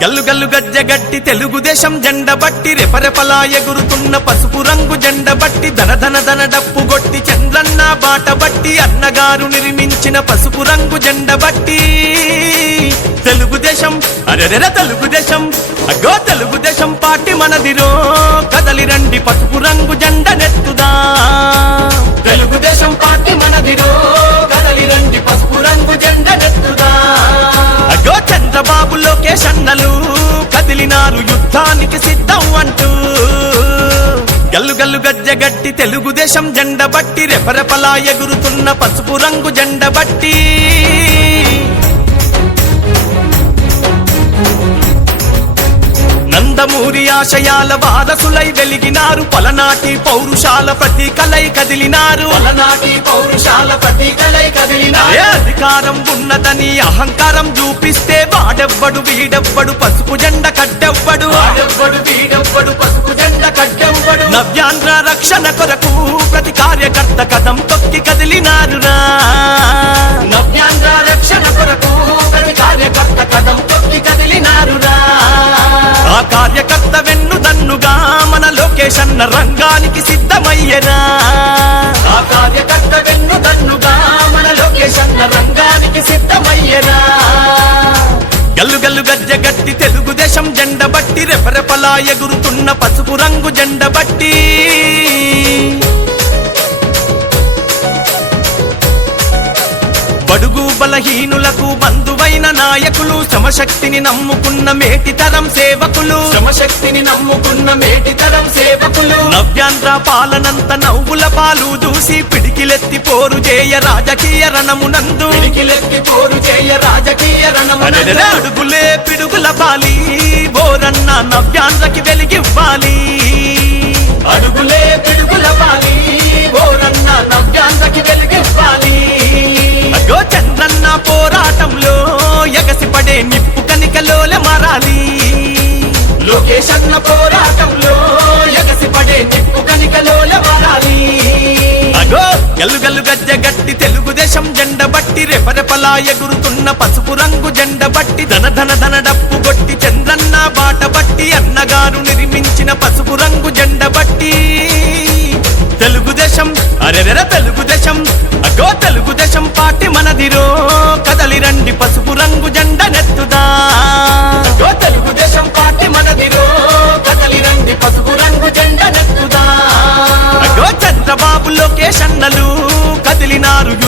గల్లు గల్లు గజ్జగట్టి తెలుగుదేశం జెండ బట్టి రెపరెపలా ఎగురుతున్న పసుపు రంగు జెండ బట్టి ధన ధన ధన డప్పు గొట్టి చంద్రన్న బాట బట్టి అన్నగారు నిర్మించిన పసుపు రంగు జెండ బట్టి తెలుగుదేశం అరెరెర తెలుగుదేశం అగో తెలుగుదేశం పార్టీ మనదిరో కదలి రండి పసుపు రంగు జెండ నెత్తుదా తెలుగుదేశం పార్టీ మనదిరో కదలి రండి పసుపు రంగు జెండ నెత్తుదా అగో చంద్రబాబు లోకేష్ అన్నలు కదిలినారు యుద్ధానికి సిద్ధం అంటూ గల్లు గల్లు గజ్జగట్టి తెలుగుదేశం జెండ బట్టి రెపరెపలా ఎగురుతున్న పసుపు రంగు జెండ బట్టి నందమూరి ఆశయాల వారసులై వెలిగినారు పలనాటి పౌరుషాల ప్రతీకలై కదిలినారు పలనాటి పౌరుషాల ప్రతీకలై కదిలినారు అధికారం ఉన్నదని అహంకారం చూపిస్తే వాడెవ్వడు వీడెవ్వడు పసుపు జెండ కట్టెవ్వడు వాడెవ్వడు వీడెవ్వడు పసుపు జెండ కట్టెవ్వడు నవ్యాంధ్ర రక్షణ కొరకు ప్రతి కార్యకర్త కదం తొక్కి కదిలినారురా నవ్యాంధ్ర రక్షణ కొరకు ప్రతి కార్యకర్త కదం తొక్కి కదిలినారురా ఆ కార్యకర్త వెన్ను దన్నుగా మన లోకేష్ అన్న రంగానికి సిద్ధమయ్యరా ఆ కార్యకర్త వెన్ను దన్నుగా మన లోకేష్ అన్న రంగానికి సిద్ధమయ్యరా గల్లు గల్లు గజ్జగట్టి తెలుగుదేశం జెండ బట్టి రెపరెపలా ఎగురుతున్న పసుపు రంగు జెండ బట్టి బడుగు బలహీనులకు బంధువైన నాయకులు శ్రమశక్తిని నమ్ముకున్న మేటితరం సేవకులు శ్రమశక్తిని నమ్ముకున్న మేటితరం సేవకులు నవ్యాంధ్ర పాలనంత నవ్వుల పాలు దూసి పిడికిలెత్తి పోరు చేయ రాజకీయ రణమునందు పిడికిలెత్తి పోరు చేయ రాజకీయ రణమునందు అడుగులే పిడుగుల బాలి బోరన్న నవ్యాంధ్రకి వెలిగివ్వాలి అడుగులే పిడుగుల బాలి బోరన్న నవ్యాంధ్రకి వెలిగివ్వాలి అగో చంద్రన్న పోరాటంలో ఎగసిపడే నిప్పు కనికలోలే మారాలి లోకేష్ అన్న పోరాటంలో ఎగసిపడే నిప్పు కనికలోలే మారాలి అగో గల్లు గల్లు గజ్జగట్టి తెలుగుదేశం జెండ బట్టి రెపరెపలా ఎగురుతున్న పసుపు రంగు జెండ బట్టి ధన ధన ధన డప్పు గొట్టి చంద్రన్న బాట బట్టి అన్నగారు నిర్మించిన పసుపు రంగు జెండ బట్టి తెలుగుదేశం అరెరెర తెలుగుదేశం అగో తెలుగుదేశం పార్టీ మనదిరో